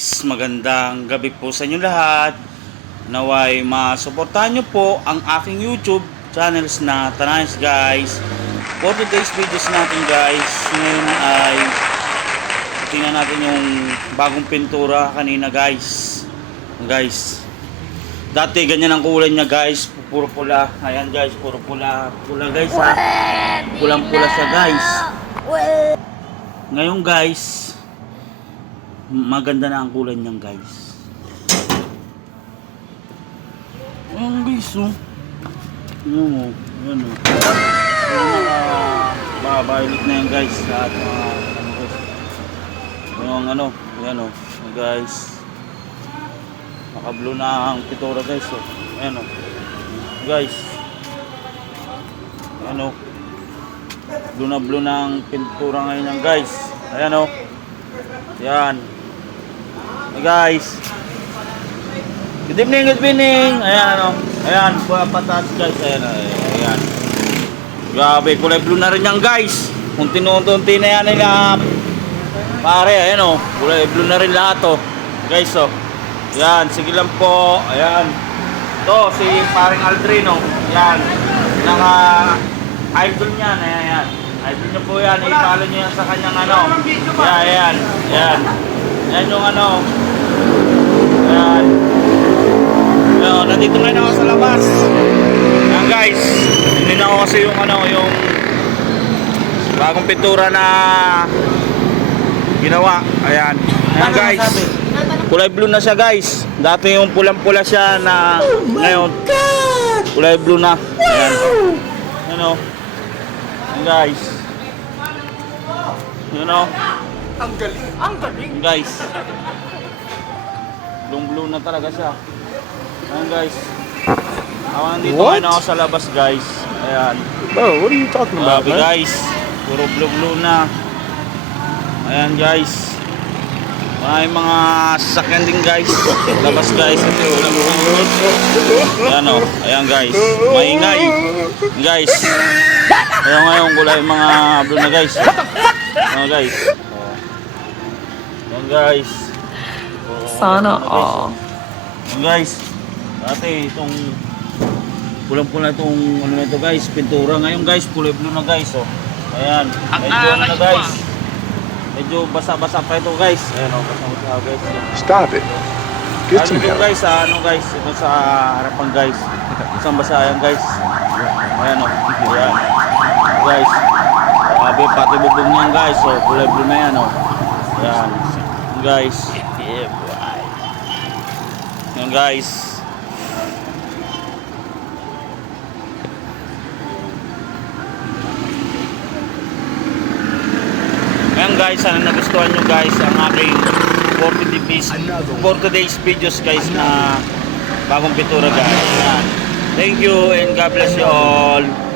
guys, magandang gabi po sa inyo lahat. Naway masuportahan nyo po ang aking YouTube channels na Tanayos guys. For today's videos natin guys, ngayon ay tingnan natin yung bagong pintura kanina guys. Guys, dati ganyan ang kulay niya guys, puro pula. Ayan guys, puro pula. Pula guys ha. Pulang pula siya guys. Ngayon guys, maganda na ang kulay niyan guys. Ayan guys oh. Ano mo, ano. Babaylit na yan guys ating mga ano. Yung ano, yan oh. Yan, guys. Naka-blue na ang pitura guys oh. Ayan oh. Guys. Ayan oh. Blue na blue na ang pintura ngayon yan guys. Ayan oh. Yan. Hey guys. Good evening, good evening. Ayan ano. Ayan, pa- patas guys. Ayan, ayan. Grabe, kulay blue na rin yan guys. Kung tinuntunti na yan nila. Pare, ayan oh. Kulay blue na rin lahat oh. Guys oh. Yan, sige lang po. Ayan. To, si paring Aldrino. Yan. Naka idol niyan. Ayan, ayan. Idol niyo po yan. I-follow niyo yan sa kanyang ano. Yan, ayan. Yan. Yan yung ano. Ayan. Ayan, nandito ngayon ako sa labas. Ayan guys. Hindi na ako kasi yung ano, yung bagong pintura na ginawa. Ayan. Ayan guys. Kulay blue na siya guys. Dati yung pulang-pula siya na ngayon kulay blue na. Ayan. Ano? Ayan guys. You know? Ang galing, ang galing. Guys. Blue blue na talaga siya. Ayan guys. Ako nandito What? ngayon ako sa labas guys. Ayan. Bro, what are you talking about, Grabe man? guys. Puro blue blue na. Ayan guys. Maraming mga sasakyan din guys. Labas guys. Ayan o. Ayan guys. Maingay. Guys. Ayan ngayon kulay mga blue na guys. Ayan guys. Ayan guys. Sana all. Ayan guys. Dati itong pulang-pula itong ano na ito guys, pintura. Ngayon guys, kulay blue na guys. Oh. Ayan. Medyo ano na guys. Medyo basa-basa pa ito guys. Ayan oh, basa-basa guys. Stop it. Get Ano some help. guys, sa ano guys, ito sa harapan guys. Isang basa yan guys. Ayan oh. Ayan. Guys. Grabe, pati bubong niyan guys. So, kulay blue na yan oh. Ayan. Guys. Yeah, boy. Ayan guys. Ayan guys, sana nagustuhan nyo guys ang aking 40 days, 40 days videos guys na bagong pintura guys. Thank you and God bless you all.